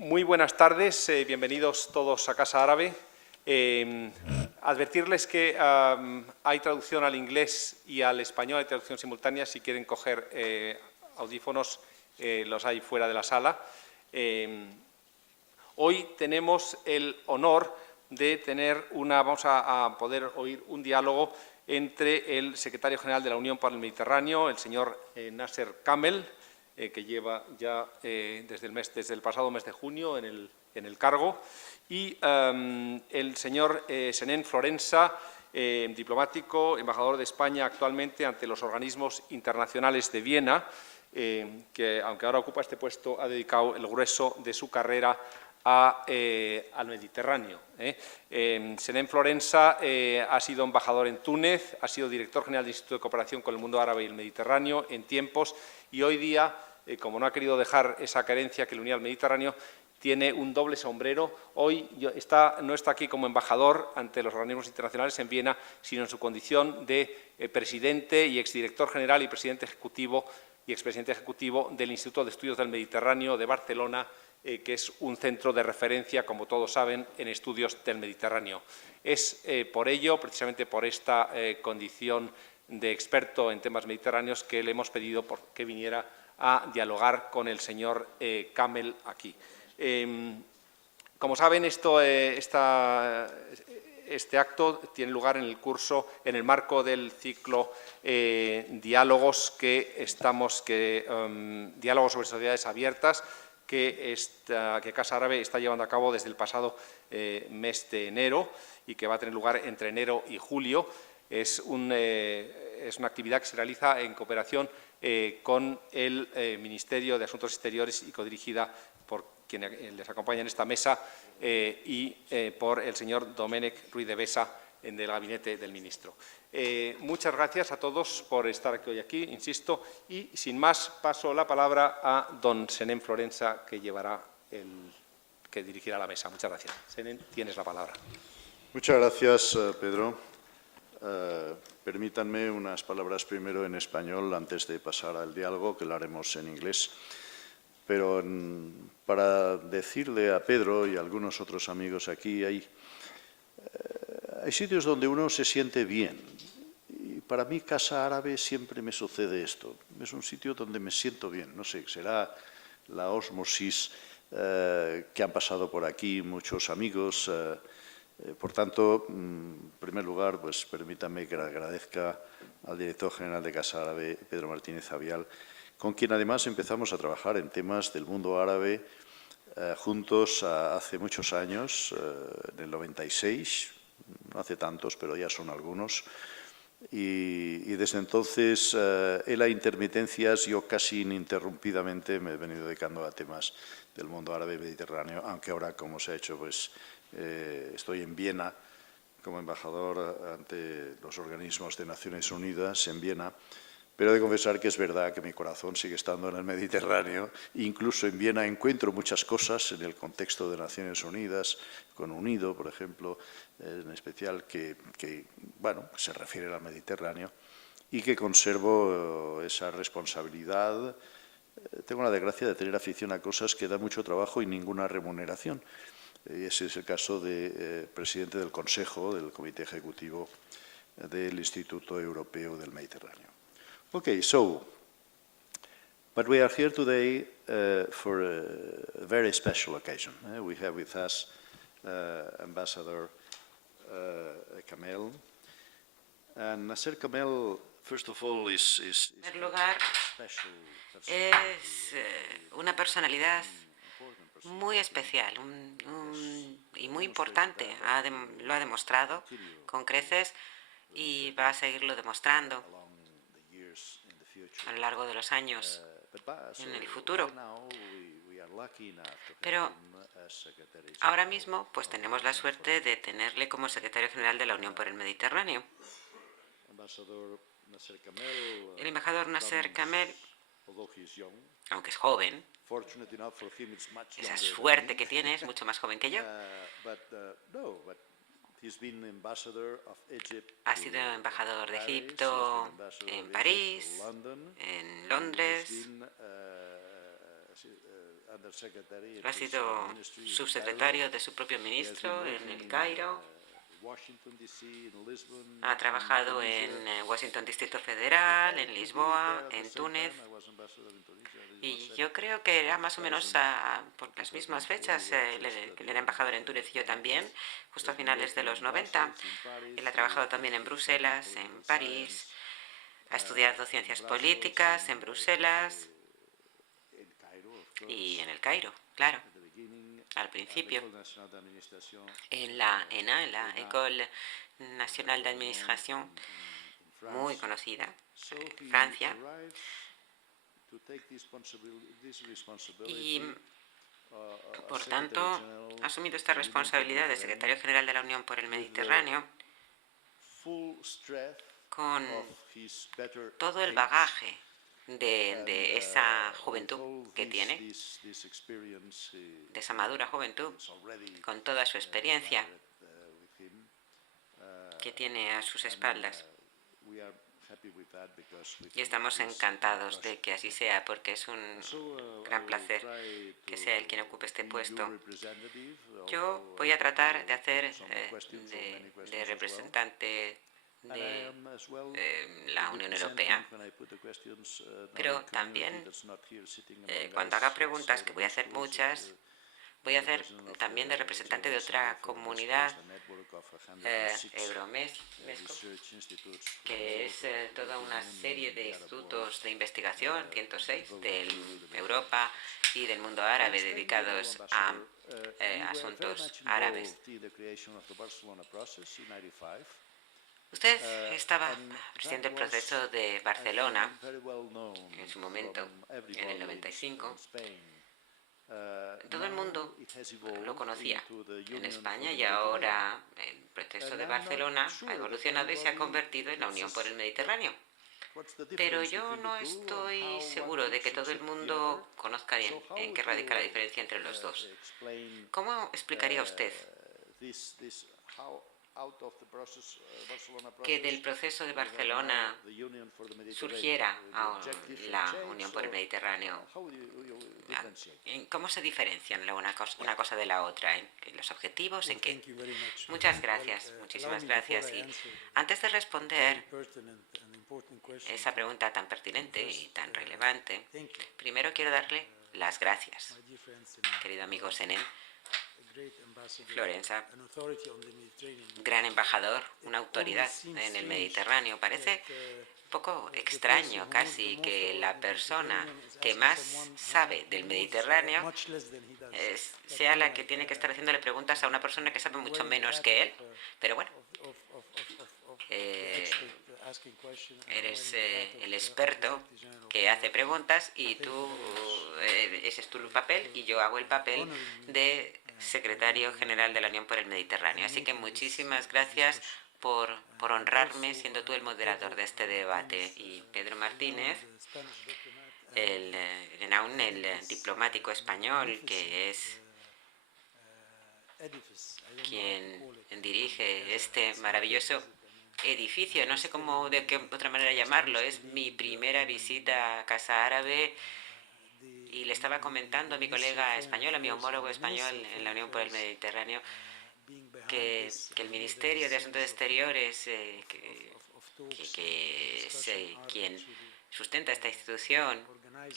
Muy buenas tardes, bienvenidos todos a Casa Árabe. Advertirles que hay traducción al inglés y al español, hay traducción simultánea. Si quieren coger audífonos, los hay fuera de la sala. Hoy tenemos el honor de tener vamos a poder oír un diálogo entre el secretario general de la Unión para el Mediterráneo, el señor Nasser Kamel, que lleva ya desde el pasado mes de junio en el cargo, y el señor Senén Florensa, diplomático, embajador de España actualmente ante los organismos internacionales de Viena, que, aunque ahora ocupa este puesto, ha dedicado el grueso de su carrera al Mediterráneo. Senén Florensa ha sido embajador en Túnez, ha sido director general del Instituto de Cooperación con el Mundo Árabe y el Mediterráneo en tiempos, y hoy día, como no ha querido dejar esa carencia que le unía al Mediterráneo, tiene un doble sombrero. Hoy no está aquí como embajador ante los organismos internacionales en Viena, sino en su condición de presidente y exdirector general y presidente ejecutivo y expresidente ejecutivo del Instituto de Estudios del Mediterráneo de Barcelona, que es un centro de referencia, como todos saben, en estudios del Mediterráneo. Es por ello, precisamente por esta condición de experto en temas mediterráneos, que le hemos pedido que viniera a dialogar con el señor Kamel aquí. Como saben, este acto tiene lugar en el marco del ciclo diálogos diálogos sobre sociedades abiertas que Casa Árabe está llevando a cabo desde el pasado mes de enero y que va a tener lugar entre enero y julio. Es una actividad que se realiza en cooperación con el Ministerio de Asuntos Exteriores y codirigida por quien les acompaña en esta mesa y por el señor Domènec Ruiz de Besa, del gabinete del ministro. Muchas gracias a todos por estar hoy aquí, insisto, y sin más paso la palabra a don Senén Florensa, que dirigirá la mesa. Muchas gracias. Senén, tienes la palabra. Muchas gracias, Pedro. Permítanme unas palabras primero en español antes de pasar al diálogo, que lo haremos en inglés. Pero para decirle a Pedro y a algunos otros amigos aquí, hay sitios donde uno se siente bien. Y para mí, Casa Árabe, siempre me sucede esto. Es un sitio donde me siento bien. No sé, será la ósmosis que han pasado por aquí muchos amigos. Por tanto, en primer lugar, pues permítame que le agradezca al director general de Casa Árabe, Pedro Martínez Avial, con quien además empezamos a trabajar en temas del mundo árabe juntos hace muchos años, en el 96, no hace tantos, pero ya son algunos. Y desde entonces, él a intermitencias, yo casi ininterrumpidamente me he venido dedicando a temas del mundo árabe mediterráneo, aunque ahora, como se ha hecho, pues estoy en Viena como embajador ante los organismos de Naciones Unidas en Viena. Pero he de confesar que es verdad que mi corazón sigue estando en el Mediterráneo. Incluso en Viena encuentro muchas cosas en el contexto de Naciones Unidas, con UNIDO, por ejemplo, en especial, que se refieren al Mediterráneo y que conservo esa responsabilidad. Tengo la desgracia de tener afición a cosas que dan mucho trabajo y ninguna remuneración. Y ese es el caso de presidente del Consejo, del Comité Ejecutivo del Instituto Europeo del Mediterráneo. Okay, but we are here today for a very special occasion. We have with us Ambassador Kamel. And Nasser Kamel, first of all, is En primer lugar, es una personalidad muy especial y muy importante. Lo ha demostrado con creces y va a seguirlo demostrando a lo largo de los años en el futuro. Pero ahora mismo pues tenemos la suerte de tenerle como secretario general de la Unión por el Mediterráneo. El embajador Nasser Kamel, aunque es joven, esa suerte que tiene, es mucho más joven que yo. Ha sido embajador de Egipto en París, en Londres, ha sido subsecretario de su propio ministro en el Cairo. Ha trabajado en Washington, Distrito Federal, en Lisboa, en Túnez. Y yo creo que era más o menos por las mismas fechas. Él era embajador en Túnez y yo también, justo a finales de los 90. Él ha trabajado también en Bruselas, en París. Ha estudiado ciencias políticas en Bruselas y en el Cairo, claro. Al principio, en la ENA, en la École Nationale d'Administration, muy conocida en Francia. Y, por tanto, ha asumido esta responsabilidad de secretario general de la Unión por el Mediterráneo con todo el bagaje de esa juventud que tiene, de esa madura juventud, con toda su experiencia que tiene a sus espaldas. Y estamos encantados de que así sea, porque es un gran placer que sea él quien ocupe este puesto. Yo voy a tratar de hacer de representante de la Unión Europea, pero también cuando haga preguntas, que voy a hacer muchas, voy a hacer también de representante de otra comunidad, Euromesco, que es toda una serie de institutos de investigación, 106, de Europa y del mundo árabe dedicados a asuntos árabes. Usted estaba presidiendo el proceso de Barcelona en su momento, en el 95. Todo el mundo lo conocía en España y ahora el proceso de Barcelona ha evolucionado y se ha convertido en la Unión por el Mediterráneo. Pero yo no estoy seguro de que todo el mundo conozca bien en qué radica la diferencia entre los dos. ¿Cómo explicaría usted que del proceso de Barcelona surgiera la Unión por el Mediterráneo? ¿Cómo se diferencian una cosa de la otra? ¿En los objetivos? ¿En qué? Muchas gracias, muchísimas gracias. Y antes de responder esa pregunta tan pertinente y tan relevante, primero quiero darle las gracias, querido amigo Senen Florensa, gran embajador, una autoridad en el Mediterráneo. Parece un poco extraño casi que la persona que más sabe del Mediterráneo sea la que tiene que estar haciéndole preguntas a una persona que sabe mucho menos que él. Pero bueno, eres el experto que hace preguntas y ese es tu papel y yo hago el papel de secretario general de la Unión por el Mediterráneo. Así que muchísimas gracias por honrarme siendo tú el moderador de este debate. Y Pedro Martínez, el diplomático español que es quien dirige este maravilloso edificio, no sé cómo, de qué otra manera llamarlo. Es mi primera visita a Casa Árabe y le estaba comentando a mi colega español, a mi homólogo español en la Unión por el Mediterráneo, que el Ministerio de Asuntos Exteriores, que es quien sustenta esta institución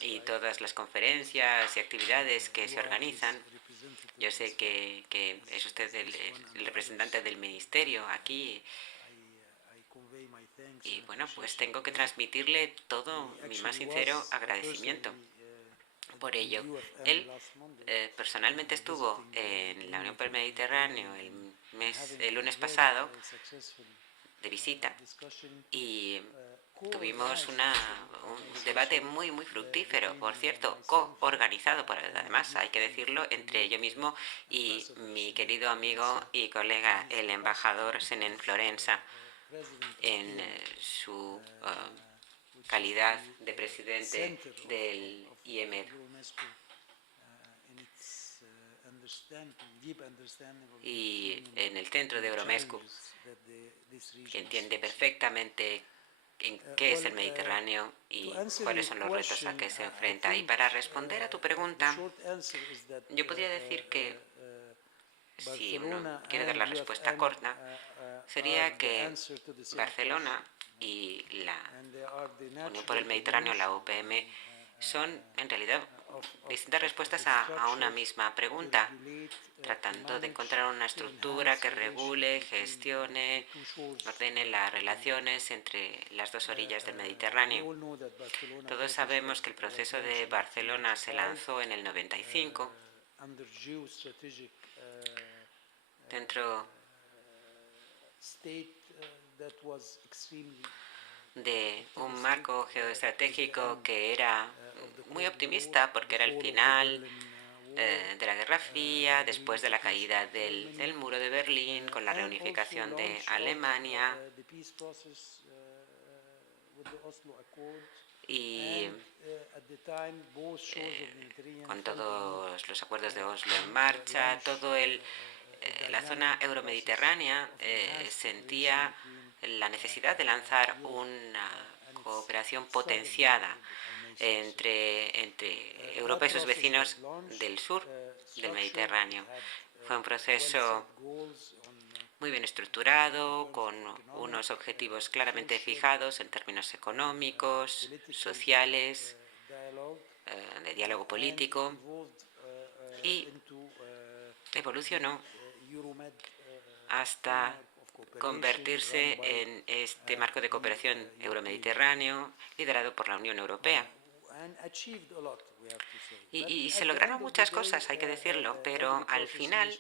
y todas las conferencias y actividades que se organizan, yo sé que es usted el representante del Ministerio aquí. Y bueno, pues tengo que transmitirle todo mi más sincero agradecimiento por ello. Él personalmente estuvo en la Unión por el Mediterráneo el lunes pasado de visita y tuvimos un debate muy fructífero, por cierto, coorganizado, además, hay que decirlo, entre yo mismo y mi querido amigo y colega, el embajador Senen Florensa, en su calidad de presidente del IMED. Y en el centro de Euromesco, que entiende perfectamente en qué es el Mediterráneo y cuáles son los retos a que se enfrenta. Y para responder a tu pregunta, yo podría decir que si uno quiere dar la respuesta corta, sería que Barcelona y la Unión por el Mediterráneo, la UPM, son en realidad distintas respuestas a una misma pregunta, tratando de encontrar una estructura que regule, gestione, ordene las relaciones entre las dos orillas del Mediterráneo. Todos sabemos que el proceso de Barcelona se lanzó en el 95 dentro de un marco geoestratégico que era muy optimista porque era el final de la Guerra Fría, después de la caída del muro de Berlín, con la reunificación de Alemania y con todos los acuerdos de Oslo en marcha, la zona euromediterránea sentía la necesidad de lanzar una cooperación potenciada entre Europa y sus vecinos del sur del Mediterráneo. Fue un proceso muy bien estructurado, con unos objetivos claramente fijados en términos económicos, sociales, de diálogo político, y evolucionó hasta convertirse en este marco de cooperación euromediterráneo liderado por la Unión Europea. Y se lograron muchas cosas, hay que decirlo, pero al final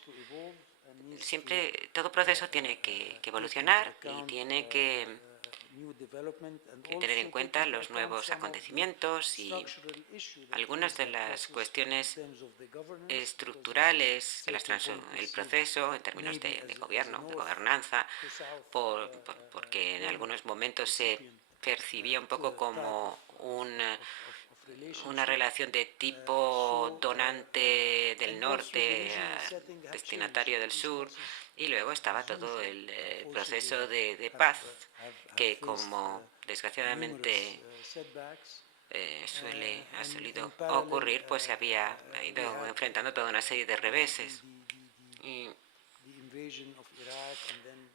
siempre todo proceso tiene que evolucionar y tiene que tener en cuenta los nuevos acontecimientos y algunas de las cuestiones estructurales del proceso en términos de gobierno, de gobernanza, porque en algunos momentos se percibía un poco como una relación de tipo donante del norte, destinatario del sur, y luego estaba todo el proceso de paz, que como desgraciadamente ha solido ocurrir, pues se había ido enfrentando toda una serie de reveses. Y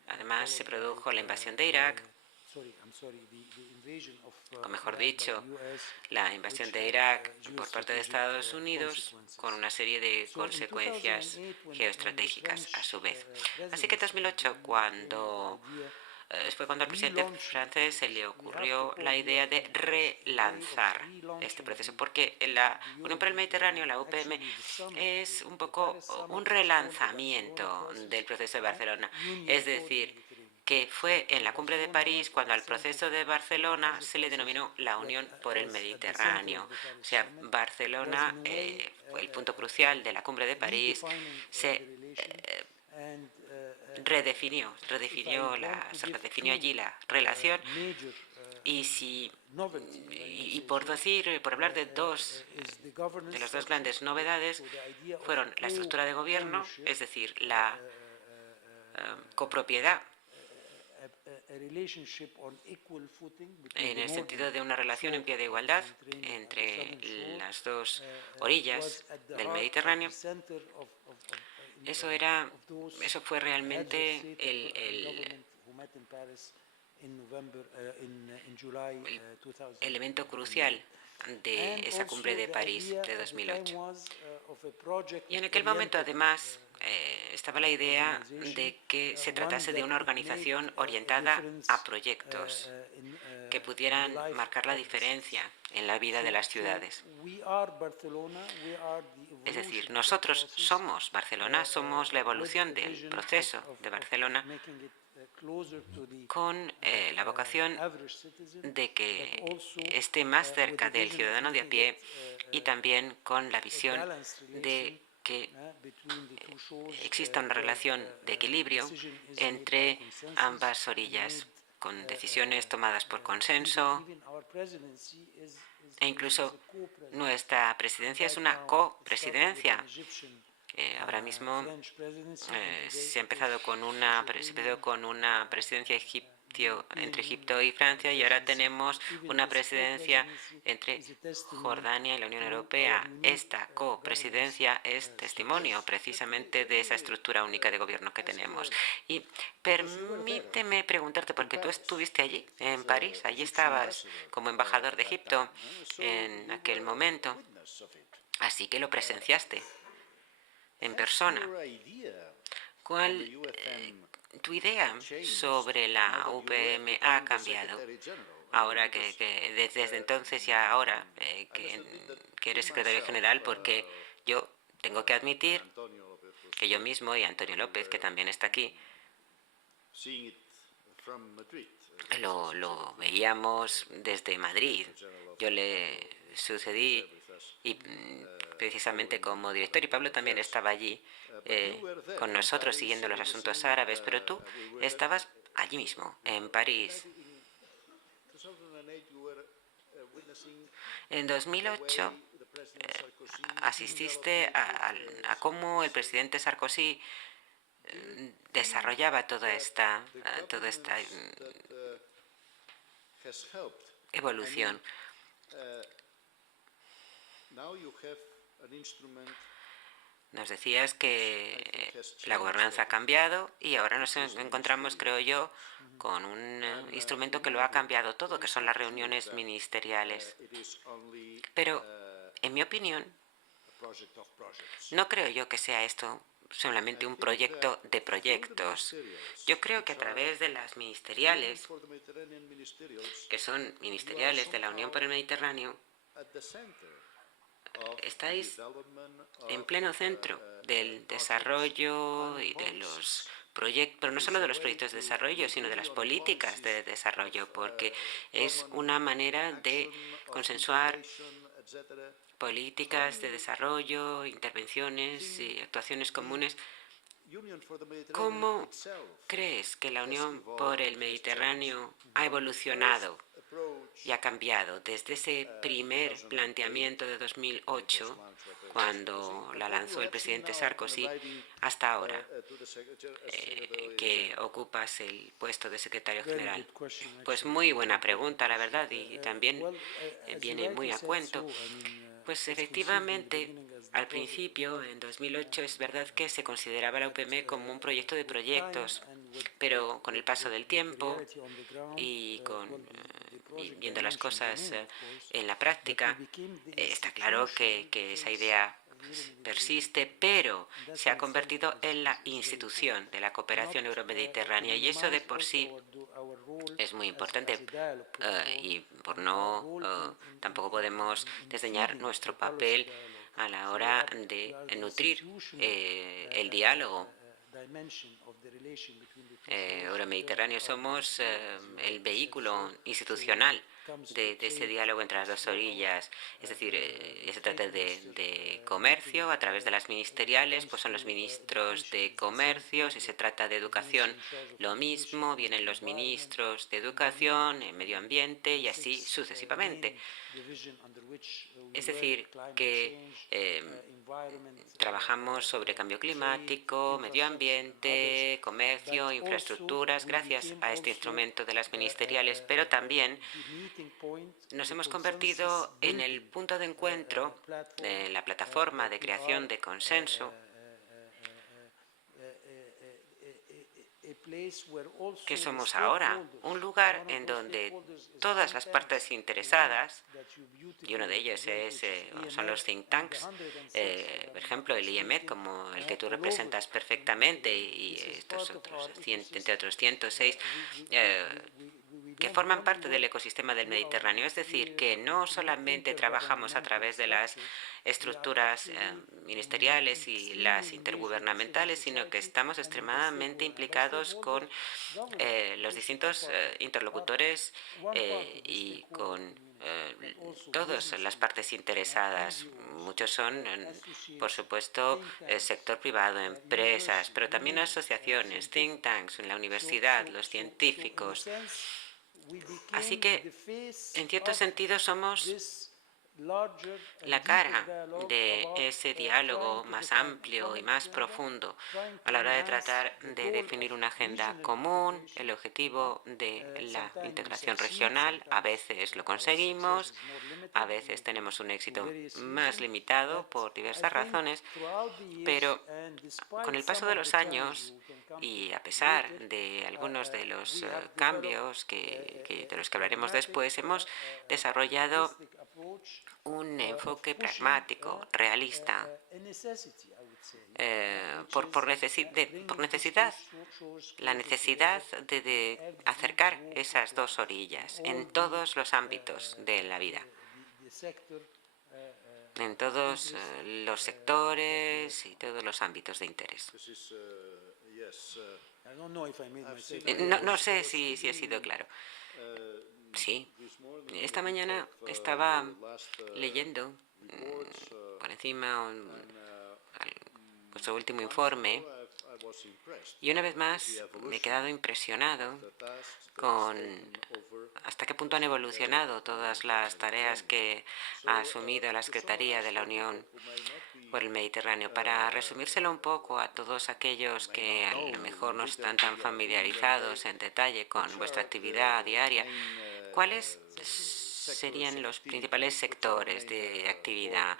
además se produjo la invasión de Irak, o mejor dicho, la invasión de Irak por parte de Estados Unidos, con una serie de consecuencias geoestratégicas a su vez. Así que en 2008, fue cuando al presidente francés se le ocurrió la idea de relanzar este proceso, porque la Unión por el Mediterráneo, la UPM, es un poco un relanzamiento del proceso de Barcelona. Es decir, que fue en la cumbre de París cuando al proceso de Barcelona se le denominó la Unión por el Mediterráneo. O sea, Barcelona fue el punto crucial de la cumbre de París. Se redefinió allí la relación, y por hablar de las dos grandes novedades, fueron la estructura de gobierno, es decir, la copropiedad, en el sentido de una relación en pie de igualdad entre las dos orillas del Mediterráneo. Eso fue realmente el elemento crucial de esa cumbre de París de 2008. Y en aquel momento, además, estaba la idea de que se tratase de una organización orientada a proyectos que pudieran marcar la diferencia en la vida de las ciudades. Es decir, nosotros somos Barcelona, somos la evolución del proceso de Barcelona, con la vocación de que esté más cerca del ciudadano de a pie, y también con la visión de que exista una relación de equilibrio entre ambas orillas, con decisiones tomadas por consenso, e incluso nuestra presidencia es una copresidencia. Ahora mismo se empezó con una presidencia entre Egipto y Francia, y ahora tenemos una presidencia entre Jordania y la Unión Europea. Esta copresidencia es testimonio precisamente de esa estructura única de gobierno que tenemos. Y permíteme preguntarte, porque tú estuviste allí, en París, allí estabas como embajador de Egipto en aquel momento, así que lo presenciaste en persona. ¿Cuál tu idea sobre la UPM ha cambiado ahora que desde entonces y ahora que eres secretario general? Porque yo tengo que admitir que yo mismo y Antonio López, que también está aquí, lo veíamos desde Madrid. Yo le sucedí y precisamente como director, y Pablo también estaba allí con nosotros siguiendo los asuntos árabes, pero tú estabas allí mismo, en París. En 2008 asististe a cómo el presidente Sarkozy desarrollaba toda esta evolución. Nos decías que la gobernanza ha cambiado y ahora nos encontramos, creo yo, con un instrumento que lo ha cambiado todo, que son las reuniones ministeriales. Pero, en mi opinión, no creo yo que sea esto solamente un proyecto de proyectos. Yo creo que a través de las ministeriales, que son ministeriales de la Unión por el Mediterráneo, estáis en pleno centro del desarrollo y de los proyectos, pero no solo de los proyectos de desarrollo, sino de las políticas de desarrollo, porque es una manera de consensuar políticas de desarrollo, intervenciones y actuaciones comunes. ¿Cómo crees que la Unión por el Mediterráneo ha evolucionado y ha cambiado desde ese primer planteamiento de 2008, cuando la lanzó el presidente Sarkozy, hasta ahora, que ocupas el puesto de secretario general? Pues muy buena pregunta, la verdad, y también viene muy a cuento. Pues efectivamente, al principio, en 2008, es verdad que se consideraba la UPM como un proyecto de proyectos, pero con el paso del tiempo y viendo las cosas en la práctica, está claro que esa idea persiste, pero se ha convertido en la institución de la cooperación euromediterránea, y eso de por sí es muy importante, y tampoco podemos desdeñar nuestro papel a la hora de nutrir el diálogo euromediterráneo. Somos el vehículo institucional de ese diálogo entre las dos orillas. Es decir, se trata de comercio a través de las ministeriales, pues son los ministros de comercio. Si se trata de educación, lo mismo, vienen los ministros de educación, medio ambiente y así sucesivamente. Es decir, que trabajamos sobre cambio climático, medio ambiente, comercio, infraestructuras, gracias a este instrumento de las ministeriales, pero también nos hemos convertido en el punto de encuentro, en la plataforma de creación de consenso, que somos ahora, un lugar en donde todas las partes interesadas, y uno de ellos son los think tanks, por ejemplo el IEMED, como el que tú representas perfectamente, y estos otros, entre otros 106, que forman parte del ecosistema del Mediterráneo. Es decir, que no solamente trabajamos a través de las estructuras ministeriales y las intergubernamentales, sino que estamos extremadamente implicados con los distintos interlocutores y con todas las partes interesadas. Muchos son, por supuesto, el sector privado, empresas, pero también asociaciones, think tanks, en la universidad, los científicos. Así que, en cierto sentido, somos La cara de ese diálogo más amplio y más profundo a la hora de tratar de definir una agenda común, el objetivo de la integración regional. A veces lo conseguimos, a veces tenemos un éxito más limitado por diversas razones, pero con el paso de los años y a pesar de algunos de los cambios de los que hablaremos después, hemos desarrollado un enfoque pragmático, realista, por necesidad, la necesidad de acercar esas dos orillas en todos los ámbitos de la vida, en todos los sectores y todos los ámbitos de interés. No sé si he sido claro. Sí. Esta mañana estaba leyendo por encima vuestro último informe y una vez más me he quedado impresionado con hasta qué punto han evolucionado todas las tareas que ha asumido la Secretaría de la Unión por el Mediterráneo. Para resumírselo un poco a todos aquellos que a lo mejor no están tan familiarizados en detalle con vuestra actividad diaria, ¿cuáles serían los principales sectores de actividad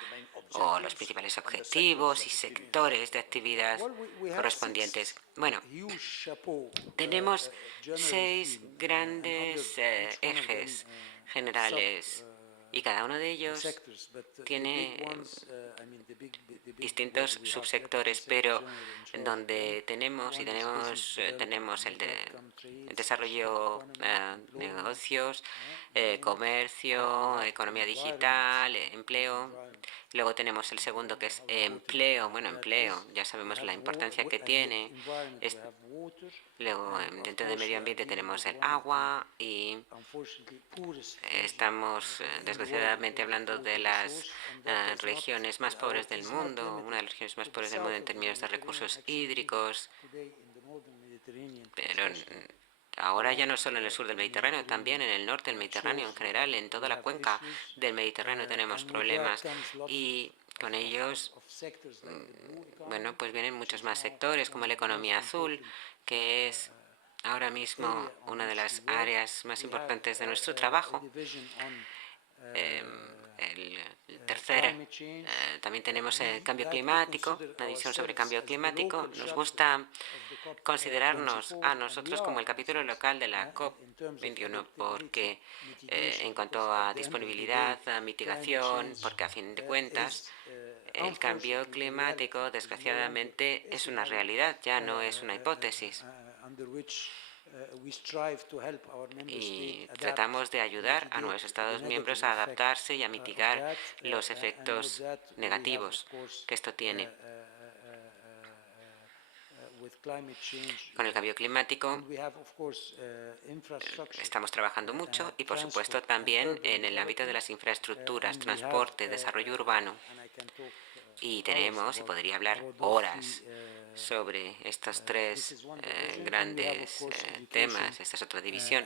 o los principales objetivos y sectores de actividad correspondientes? Bueno, tenemos 6 grandes ejes generales y cada uno de ellos tiene distintos subsectores, pero donde tenemos el desarrollo de negocios, comercio, economía digital, empleo. Luego tenemos el segundo, que es empleo. Bueno, empleo, ya sabemos la importancia que tiene. Luego, dentro del medio ambiente tenemos el agua y estamos, desgraciadamente, hablando de las regiones más pobres del mundo, una de las regiones más pobres del mundo en términos de recursos hídricos, pero ahora ya no solo en el sur del Mediterráneo, también en el norte del Mediterráneo en general, en toda la cuenca del Mediterráneo tenemos problemas y con ellos, bueno, pues vienen muchos más sectores como la economía azul, que es ahora mismo una de las áreas más importantes de nuestro trabajo. El tercero, también tenemos el cambio climático, una división sobre cambio climático. Nos gusta considerarnos a nosotros como el capítulo local de la COP21, porque en cuanto a disponibilidad, a mitigación, porque a fin de cuentas el cambio climático, desgraciadamente, es una realidad, ya no es una hipótesis. Y tratamos de ayudar a nuestros Estados miembros a adaptarse y a mitigar los efectos negativos que esto tiene. Con el cambio climático estamos trabajando mucho y, por supuesto, también en el ámbito de las infraestructuras, transporte, desarrollo urbano. Y tenemos, y podría hablar horas sobre estos 3 grandes temas. Esta es otra división.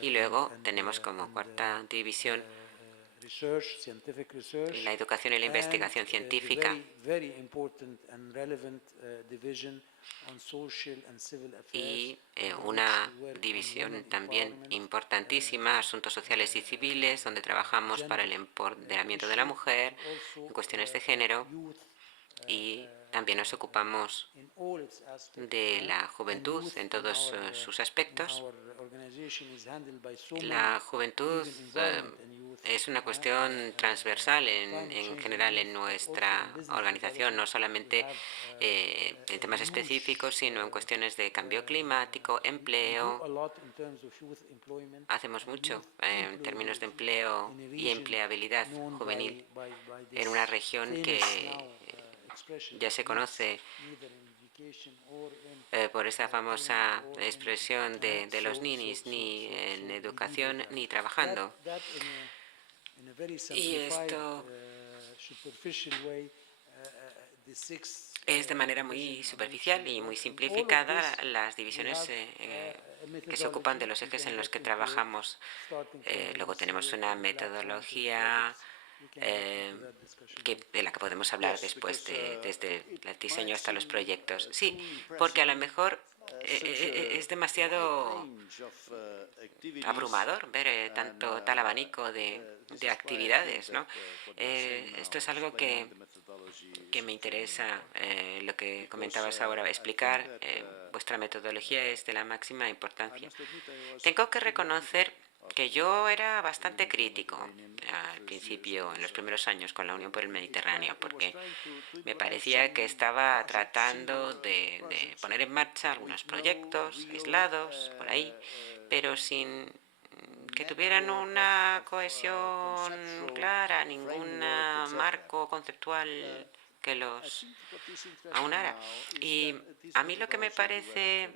Y luego tenemos como cuarta división la educación y la investigación científica. Y una división también importantísima, asuntos sociales y civiles, donde trabajamos para el empoderamiento de la mujer, en cuestiones de género, y también nos ocupamos de la juventud en todos sus aspectos. La juventud es una cuestión transversal en general en nuestra organización, no solamente en temas específicos, sino en cuestiones de cambio climático, empleo. Hacemos mucho en términos de empleo y empleabilidad juvenil en una región que ya se conoce por esa famosa expresión de los ninis, ni en educación ni trabajando. Y esto es de manera muy superficial y muy simplificada las divisiones que se ocupan de los ejes en los que trabajamos. Luego tenemos una metodología de la que podemos hablar después, desde el diseño hasta los proyectos. Sí, porque a lo mejor es demasiado abrumador ver tal abanico de actividades, ¿no? Esto es algo que me interesa, lo que comentabas ahora, explicar. Vuestra metodología es de la máxima importancia. Tengo que reconocer que yo era bastante crítico al principio, en los primeros años, con la Unión por el Mediterráneo, porque me parecía que estaba tratando de poner en marcha algunos proyectos aislados por ahí, pero sin que tuvieran una cohesión clara, ningún marco conceptual que los aunara. Y a mí lo que me parece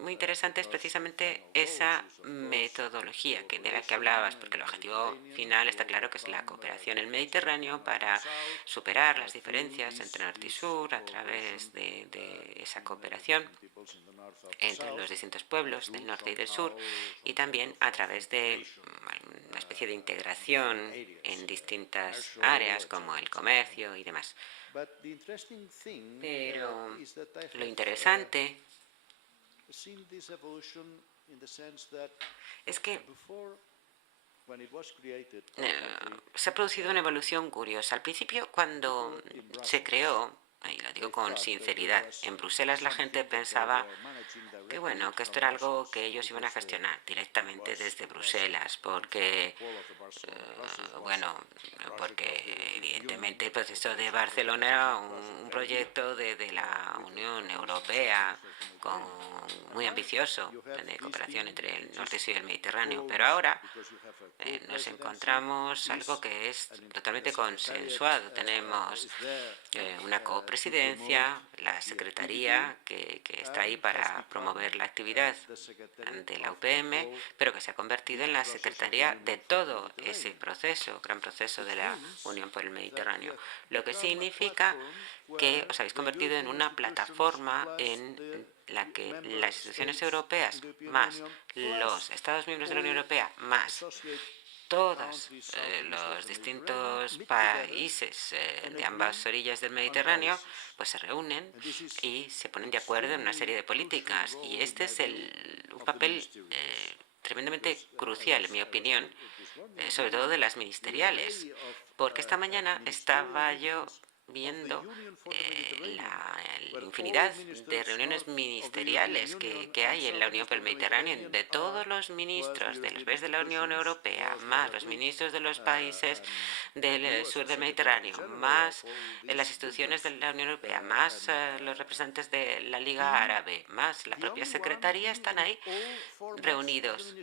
muy interesante es precisamente esa metodología de la que hablabas, porque el objetivo final está claro que es la cooperación en el Mediterráneo para superar las diferencias entre norte y sur a través de esa cooperación entre los distintos pueblos del norte y del sur, y también a través de una especie de integración en distintas áreas como el comercio y demás. Pero lo interesante es que se ha producido una evolución curiosa. Al principio, cuando se creó, y lo digo con sinceridad, en Bruselas la gente pensaba que bueno, que esto era algo que ellos iban a gestionar directamente desde Bruselas, porque bueno, porque evidentemente el proceso de Barcelona era un proyecto de la Unión Europea muy ambicioso de cooperación entre el norte y sur del Mediterráneo, pero ahora nos encontramos algo que es totalmente consensuado. Tenemos una copresidencia, la Secretaría que está ahí para promover la actividad de la UPM, pero que se ha convertido en la Secretaría de todo ese proceso, gran proceso de la Unión por el Mediterráneo, lo que significa que os habéis convertido en una plataforma en la que las instituciones europeas, más los Estados miembros de la Unión Europea, más todos los distintos países de ambas orillas del Mediterráneo, pues se reúnen y se ponen de acuerdo en una serie de políticas. Y este es un papel tremendamente crucial, en mi opinión, sobre todo de las ministeriales, porque esta mañana estaba yo viendo la infinidad de reuniones ministeriales que hay en la Unión por el Mediterráneo, de todos los ministros de los países de la Unión Europea, más los ministros de los países del sur del Mediterráneo, más las instituciones de la Unión Europea, más los representantes de la Liga Árabe, más la propia Secretaría, están ahí reunidos.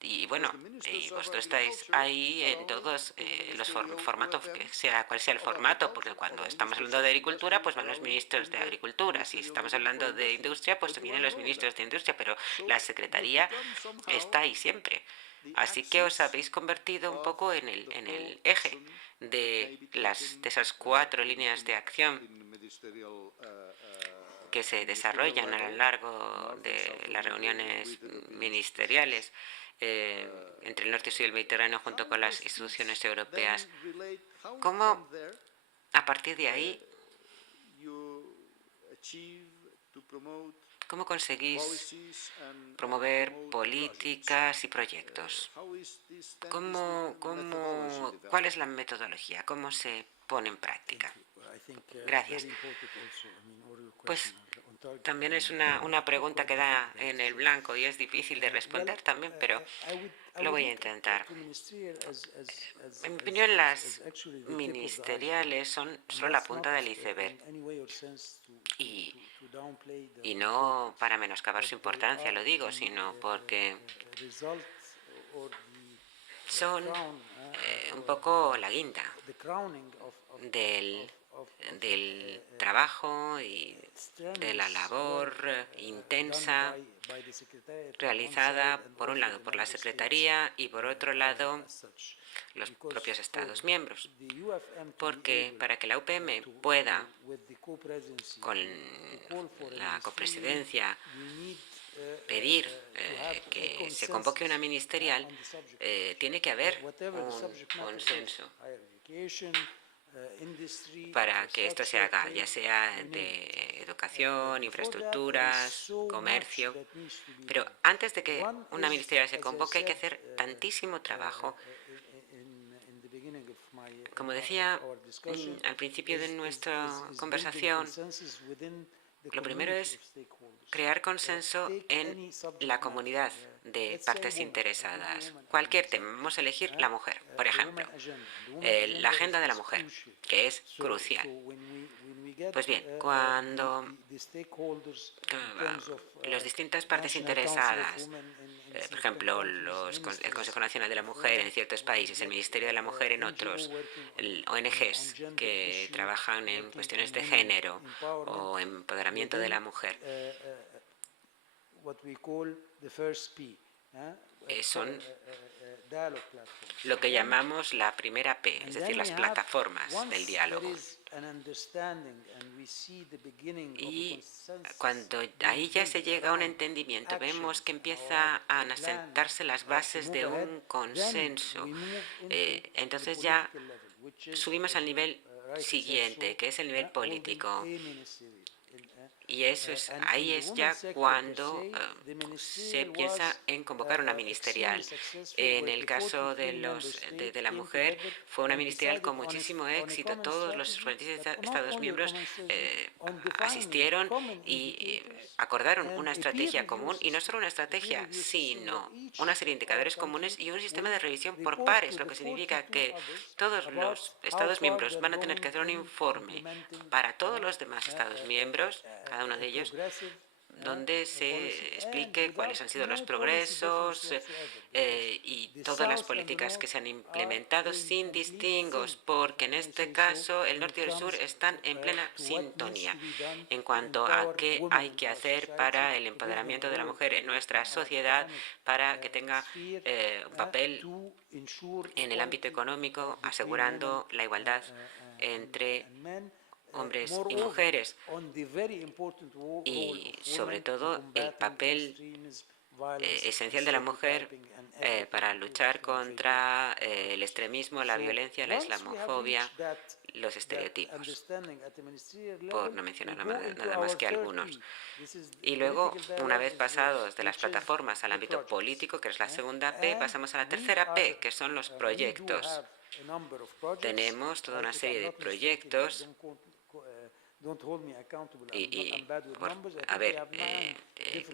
Y bueno, y vosotros estáis ahí en todos los formatos, sea cual sea el formato, porque cuando estamos hablando de agricultura, pues van los ministros de Agricultura. Si estamos hablando de industria, pues vienen los ministros de Industria, pero la Secretaría está ahí siempre. Así que os habéis convertido un poco en el eje de esas 4 líneas de acción que se desarrollan a lo largo de las reuniones ministeriales entre el norte y sur del Mediterráneo junto con las instituciones europeas. ¿Cómo a partir de ahí, cómo conseguís promover políticas y proyectos? ¿Cuál es la metodología? ¿Cómo se pone en práctica? Gracias. Pues también es una pregunta que da en el blanco y es difícil de responder también, pero lo voy a intentar. En mi opinión, las ministeriales son solo la punta del iceberg y no para menoscabar su importancia, lo digo, sino porque son un poco la guinda del trabajo y de la labor intensa realizada, por un lado, por la Secretaría y, por otro lado, los propios Estados miembros. Porque para que la UPM pueda, con la copresidencia, pedir que se convoque una ministerial, tiene que haber un consenso para que esto se haga, ya sea de educación, infraestructuras, comercio. Pero antes de que una ministerial se convoque hay que hacer tantísimo trabajo. Como decía al principio de nuestra conversación, lo primero es crear consenso en la comunidad de partes interesadas. Cualquier tema. Vamos a elegir la mujer, por ejemplo. La agenda de la mujer, que es crucial. Pues bien, cuando las distintas partes interesadas, por ejemplo, el Consejo Nacional de la Mujer en ciertos países, el Ministerio de la Mujer en otros, ONGs que trabajan en cuestiones de género o empoderamiento de la mujer, son lo que llamamos la primera P, es decir, las plataformas del diálogo. Y cuando ahí ya se llega a un entendimiento, vemos que empieza a asentarse las bases de un consenso, entonces ya subimos al nivel siguiente, que es el nivel político. Y eso es, ahí es ya cuando se piensa en convocar una ministerial. En el caso de la mujer, fue una ministerial con muchísimo éxito. Todos los 47 Estados miembros asistieron y acordaron una estrategia común, y no solo una estrategia, sino una serie de indicadores comunes y un sistema de revisión por pares, lo que significa que todos los Estados miembros van a tener que hacer un informe para todos los demás Estados miembros, cada uno de ellos, donde se explique cuáles han sido los progresos y todas las políticas que se han implementado sin distingos, porque en este caso el norte y el sur están en plena sintonía en cuanto a qué hay que hacer para el empoderamiento de la mujer en nuestra sociedad, para que tenga un papel en el ámbito económico, asegurando la igualdad entre hombres y mujeres, y sobre todo el papel esencial de la mujer para luchar contra el extremismo, la violencia, la islamofobia, los estereotipos, por no mencionar nada más que algunos. Y luego, una vez pasados de las plataformas al ámbito político, que es la segunda P, pasamos a la tercera P, que son los proyectos. Tenemos toda una serie de proyectos a ver,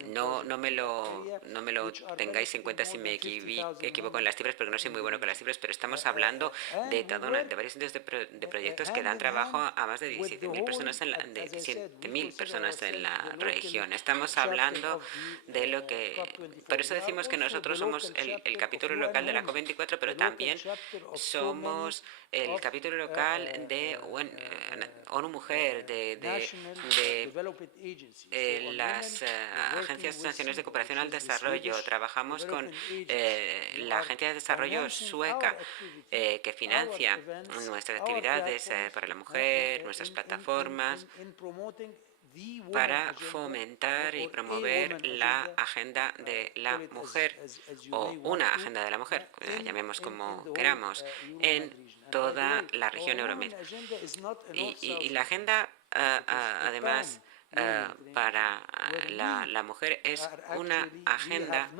no me lo tengáis en cuenta si me equivoco en las cifras, porque no soy muy bueno con las cifras, pero estamos hablando de varios cientos de proyectos que dan trabajo a más de 17.000 personas en la región. Estamos hablando de lo que... Por eso decimos que nosotros somos el capítulo local de la COP24, pero también somos el capítulo local de ONU Mujer, de las agencias nacionales de cooperación al desarrollo. Trabajamos con la Agencia de Desarrollo sueca, que financia nuestras actividades para la mujer, nuestras plataformas, para fomentar y promover la agenda de la mujer, o una agenda de la mujer, llamemos como queramos, en toda la región Euromed. Y la agenda, además, para la mujer es una agenda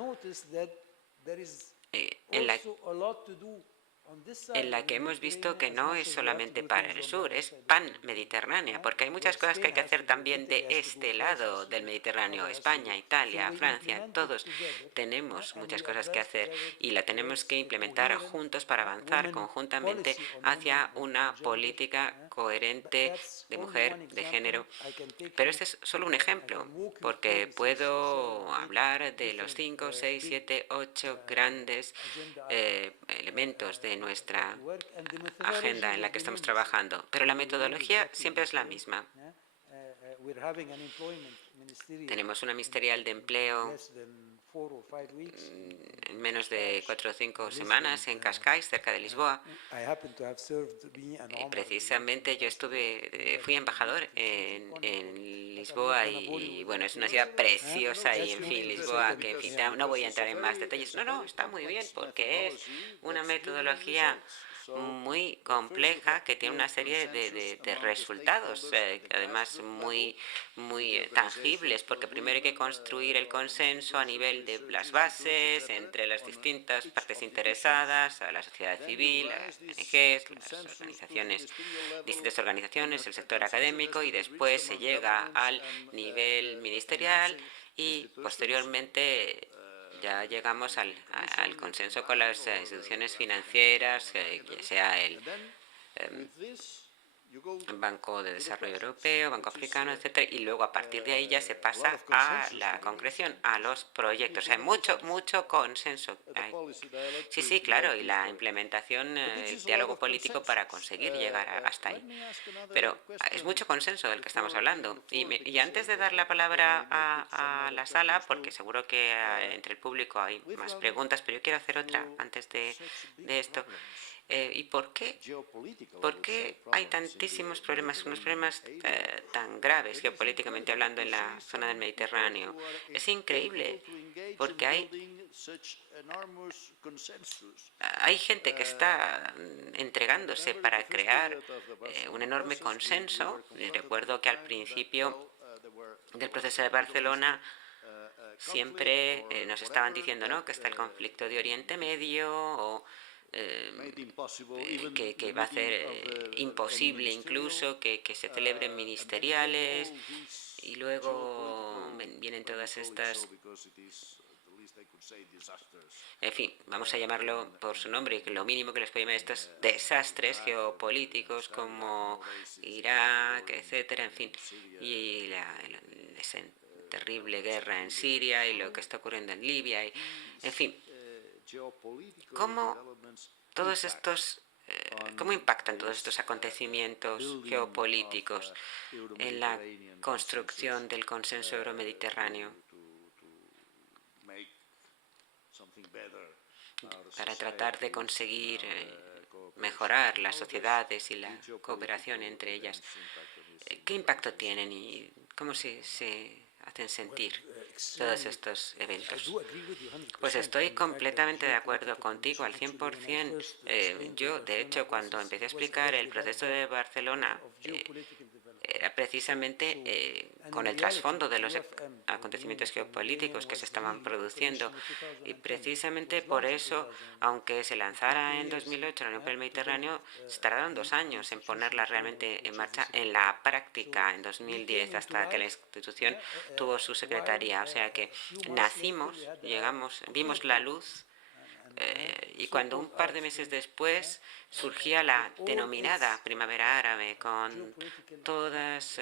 en la que hemos visto que no es solamente para el sur, es pan-mediterránea, porque hay muchas cosas que hay que hacer también de este lado del Mediterráneo. España, Italia, Francia, todos tenemos muchas cosas que hacer y la tenemos que implementar juntos para avanzar conjuntamente hacia una política coherente de mujer, de género. Pero este es solo un ejemplo, porque puedo hablar de los 5, 6, 7, 8 grandes elementos de nuestra agenda en la que estamos trabajando, pero la metodología siempre es la misma. Tenemos una ministerial de empleo en menos de 4 o 5 semanas en Cascais, cerca de Lisboa. Precisamente yo fui embajador en Lisboa y, bueno, es una ciudad preciosa y, en fin, Lisboa, que, en fin, no voy a entrar en más detalles. No, está muy bien porque es una metodología muy compleja que tiene una serie de resultados, además muy tangibles, porque primero hay que construir el consenso a nivel de las bases, entre las distintas partes interesadas, a la sociedad civil, las ONGs, las distintas organizaciones, el sector académico, y después se llega al nivel ministerial y posteriormente ya llegamos al consenso con las instituciones financieras, ya sea el Banco de Desarrollo Europeo, Banco Africano, etcétera, y luego a partir de ahí ya se pasa a la concreción, a los proyectos. Hay mucho consenso. Sí, claro, y la implementación, el diálogo político para conseguir llegar hasta ahí. Pero es mucho consenso del que estamos hablando. Y antes de dar la palabra a la sala, porque seguro que entre el público hay más preguntas, pero yo quiero hacer otra antes de esto. ¿Y por qué? ¿Por qué hay tantísimos problemas, unos problemas tan graves geopolíticamente hablando en la zona del Mediterráneo? Es increíble, porque hay gente que está entregándose para crear un enorme consenso. Y recuerdo que al principio del proceso de Barcelona siempre nos estaban diciendo, ¿no?, que está el conflicto de Oriente Medio, o que va a hacer imposible incluso que se celebren ministeriales, y luego vienen todas estas, en fin, vamos a llamarlo por su nombre, que lo mínimo que les puede llamar estos desastres geopolíticos como Irak, etcétera, en fin, y esa terrible guerra en Siria y lo que está ocurriendo en Libia, y, en fin, ¿cómo impactan todos estos acontecimientos geopolíticos en la construcción del consenso euromediterráneo para tratar de conseguir mejorar las sociedades y la cooperación entre ellas? ¿Qué impacto tienen y cómo se hacen sentir todos estos eventos? Pues estoy completamente de acuerdo contigo, al 100%. Yo, de hecho, cuando empecé a explicar el proceso de Barcelona, era precisamente con el trasfondo de los acontecimientos geopolíticos que se estaban produciendo, y precisamente por eso, aunque se lanzara en 2008 la Unión para el Mediterráneo, se tardaron 2 años en ponerla realmente en marcha en la práctica, en 2010, hasta que la institución tuvo su secretaría. O sea que nacimos, vimos la luz, y cuando un par de meses después surgía la denominada Primavera Árabe, con todas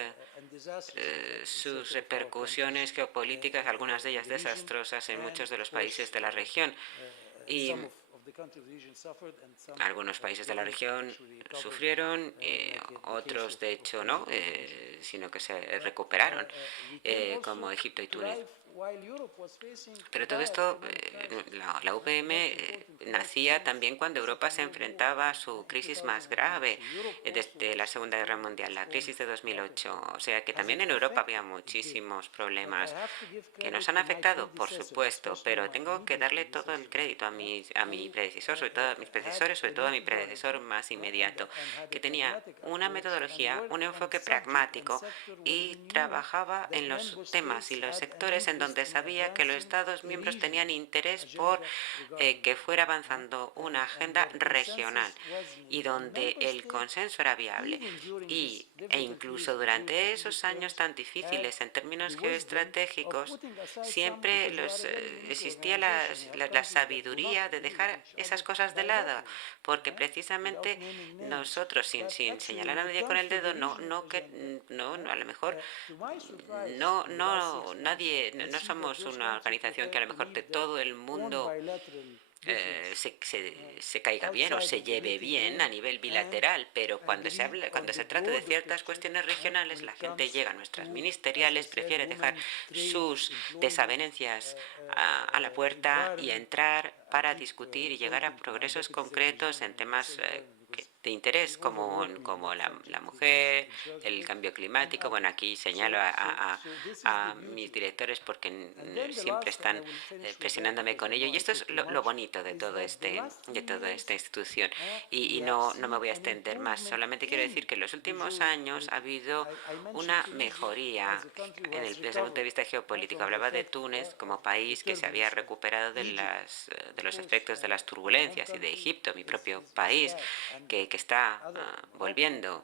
sus repercusiones geopolíticas, algunas de ellas desastrosas en muchos de los países de la región. Y algunos países de la región sufrieron, otros de hecho no, sino que se recuperaron, como Egipto y Túnez. Pero todo esto, la UPM nacía también cuando Europa se enfrentaba a su crisis más grave desde la Segunda Guerra Mundial, la crisis de 2008. O sea que también en Europa había muchísimos problemas que nos han afectado, por supuesto, pero tengo que darle todo el crédito a mi predecesor, sobre todo a mis predecesores, sobre todo a mi predecesor más inmediato, que tenía una metodología, un enfoque pragmático, y trabajaba en los temas y los sectores en donde sabía que los Estados miembros tenían interés por que fuera avanzando una agenda regional y donde el consenso era viable. E incluso durante esos años tan difíciles en términos geoestratégicos, siempre existía la sabiduría de dejar esas cosas de lado, porque precisamente nosotros, sin señalar a nadie con el dedo, a lo mejor no somos una organización que a lo mejor de todo el mundo se caiga bien o se lleve bien a nivel bilateral, pero cuando se trata de ciertas cuestiones regionales, la gente llega a nuestras ministeriales, prefiere dejar sus desavenencias a la puerta y entrar para discutir y llegar a progresos concretos en temas de interés como la mujer, el cambio climático. Bueno, aquí señalo a mis directores porque siempre están presionándome con ello, y esto es lo bonito de toda esta institución, y no me voy a extender más. Solamente quiero decir que en los últimos años ha habido una mejoría desde el punto de vista geopolítico. Hablaba de Túnez como país que se había recuperado de los efectos de las turbulencias, y de Egipto, mi propio país, que está volviendo.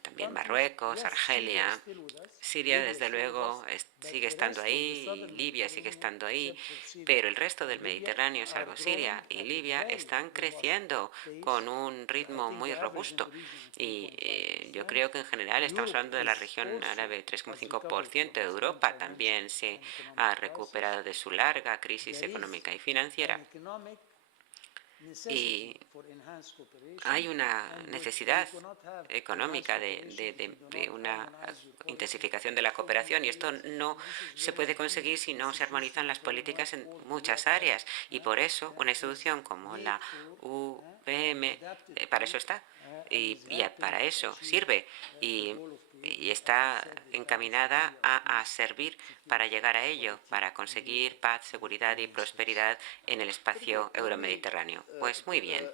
También Marruecos, Argelia, Siria, desde luego, sigue estando ahí, y Libia sigue estando ahí, pero el resto del Mediterráneo, salvo Siria y Libia, están creciendo con un ritmo muy robusto. Y yo creo que en general estamos hablando de la región árabe. 3,5% de Europa también se ha recuperado de su larga crisis económica y financiera. Y hay una necesidad económica de una intensificación de la cooperación, y esto no se puede conseguir si no se armonizan las políticas en muchas áreas, y por eso una institución como la UPM para eso está, y para eso sirve, y está encaminada a servir para llegar a ello, para conseguir paz, seguridad y prosperidad en el espacio euromediterráneo. Pues muy bien.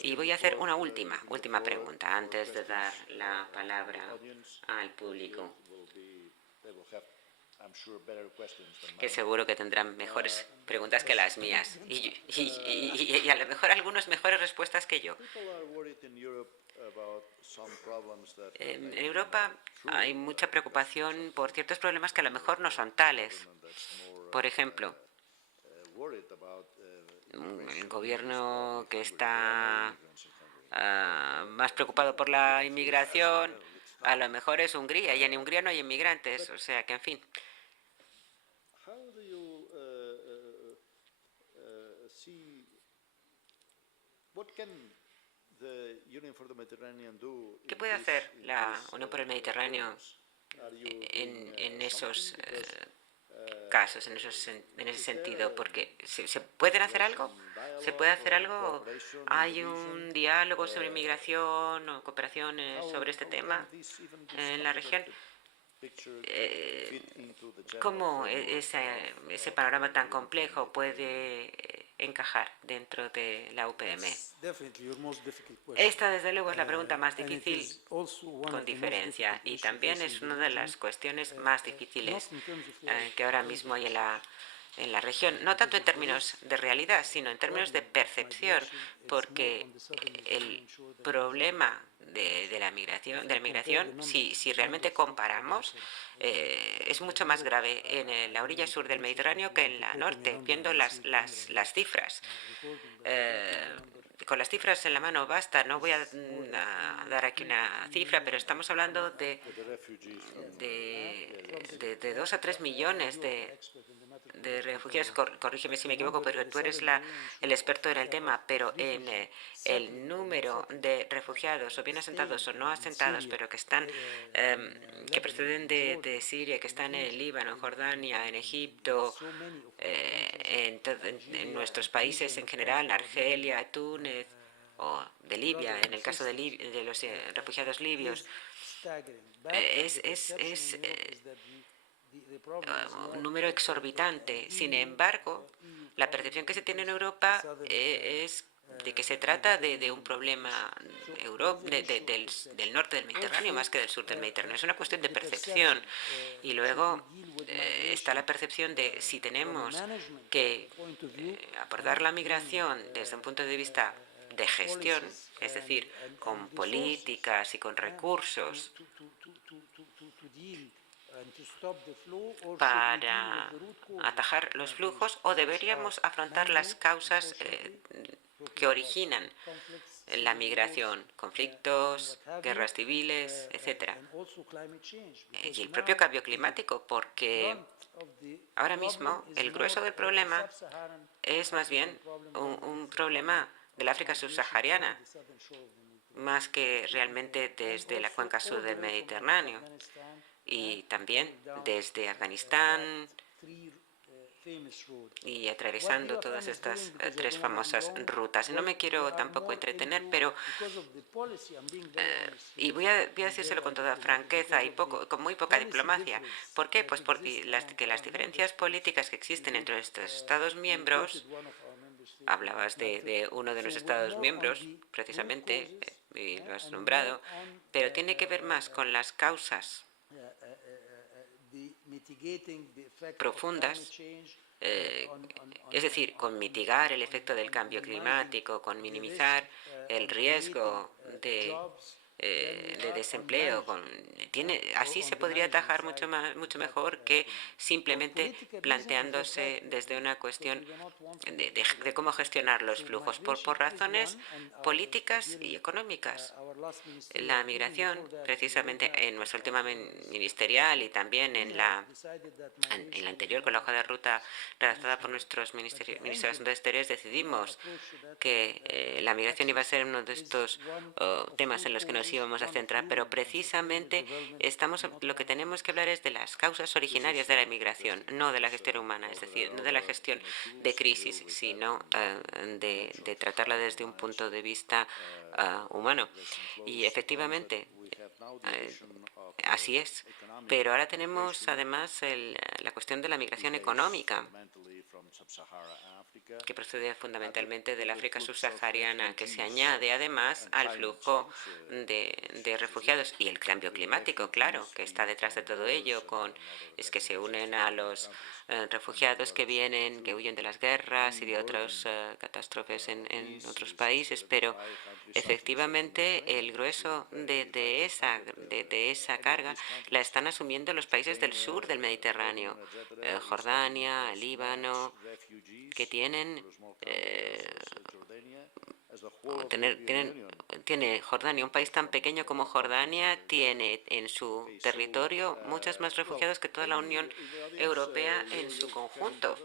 Y voy a hacer una última pregunta antes de dar la palabra al público, que seguro que tendrán mejores preguntas que las mías, y a lo mejor algunos mejores respuestas que yo. En Europa hay mucha preocupación por ciertos problemas que a lo mejor no son tales. Por ejemplo, el gobierno que está más preocupado por la inmigración a lo mejor es Hungría, y en Hungría no hay inmigrantes, o sea que, en fin. ¿Qué puede hacer la Unión por el Mediterráneo en esos casos, en ese sentido? Porque ¿se pueden hacer algo? ¿Se puede hacer algo? ¿Hay un diálogo sobre inmigración o cooperación sobre este tema en la región? ¿Cómo ese panorama tan complejo puede encajar dentro de la UPM? Esta, desde luego, es la pregunta más difícil, con diferencia, y también es una de las cuestiones más difíciles que ahora mismo hay en la región, no tanto en términos de realidad, sino en términos de percepción, porque el problema de la migración, si realmente comparamos, es mucho más grave en la orilla sur del Mediterráneo que en la norte, viendo las cifras. Con las cifras en la mano basta, no voy a dar aquí una cifra, pero estamos hablando de 2 a 3 millones de refugiados. Corrígeme si me equivoco, pero tú eres el experto en el tema, pero en el número de refugiados, o bien asentados o no asentados, pero que proceden de Siria, que están en el Líbano, en Jordania, en Egipto, en nuestros países en general, Argelia, Túnez, o de Libia, en el caso de los refugiados libios, es un número exorbitante. Sin embargo, la percepción que se tiene en Europa es de que se trata de un problema del norte del Mediterráneo más que del sur del Mediterráneo. Es una cuestión de percepción. Y luego está la percepción de si tenemos que abordar la migración desde un punto de vista de gestión, es decir, con políticas y con recursos para atajar los flujos, o deberíamos afrontar las causas que originan la migración, conflictos, guerras civiles, etc. Y el propio cambio climático, porque ahora mismo el grueso del problema es más bien un problema del África subsahariana, más que realmente desde la cuenca sur del Mediterráneo, y también desde Afganistán y atravesando todas estas tres famosas rutas. No me quiero tampoco entretener, pero y voy a decírselo con toda franqueza y con muy poca diplomacia. ¿Por qué? Pues porque las diferencias políticas que existen entre estos Estados miembros, hablabas de uno de los Estados miembros, precisamente, y lo has nombrado, pero tiene que ver más con las causas profundas, es decir, con mitigar el efecto del cambio climático, con minimizar el riesgo de desempleo. Así se podría atajar mucho mejor que simplemente planteándose desde una cuestión de cómo gestionar los flujos por razones políticas y económicas. La migración, precisamente en nuestra última ministerial y también en la anterior, con la hoja de ruta redactada por nuestros ministros de Asuntos Exteriores, decidimos que la migración iba a ser uno de estos temas en los que nos íbamos a centrar, pero precisamente lo que tenemos que hablar es de las causas originarias de la migración, no de la gestión humana, es decir, no de la gestión de crisis, sino de tratarla desde un punto de vista humano. Y efectivamente, así es. Pero ahora tenemos además la cuestión de la migración económica, que procede fundamentalmente del África subsahariana, que se añade además al flujo de refugiados y el cambio climático, claro, que está detrás de todo ello, es que se unen a los refugiados que huyen de las guerras y de otras catástrofes en otros países, pero efectivamente el grueso de esa carga la están asumiendo los países del sur del Mediterráneo, Jordania, Líbano, que tiene Jordania, un país tan pequeño como Jordania, tiene en su territorio muchos más refugiados que toda la Unión Europea en su conjunto.